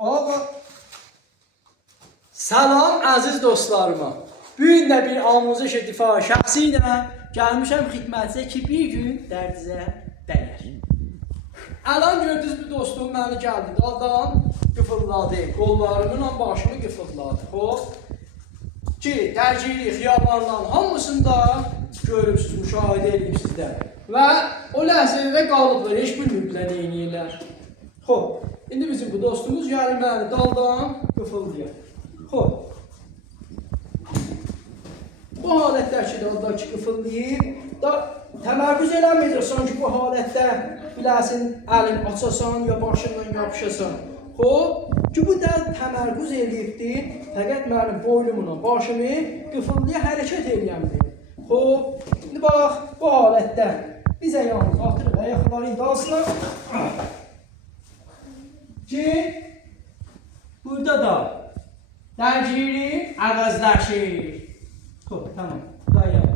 Ağa. Salam əziz dostlarıma. Bu gün də bir amuzəş difa şəxsi ilə gəlmişəm xidmətinizə ki, bir gün dərdinizə dəyər. Əlan gördünüz bu dostum məni gəldi. Daldan qıfırladı. Qollarımla başımı qıfırladı. Ki, dərcili xiyabanların hamısında görürsünüz, müşahidə edirsiniz də. Və o ləhzədə qalıblar, heç bilmirlər nə edirlər. İndi bizim bu dostumuz gəlir məni daldan qıfıldayır. Bu halətdəki daldakı qıfıldayır, da təmərküz eləməyəcək sanki bu halətdə biləsin, əlin açasan ya başından yapışasan. Ki bu da təmərküz eləyibdir, fəqət mənim boynumla başımı qıfıldaya hərəkət eləyəmdir. İndi bax, bu halətdə bizə yalnız atırıq ayaqların dalsına. Ki, burada da dərciri əvəzləşir. Tamam, dayan.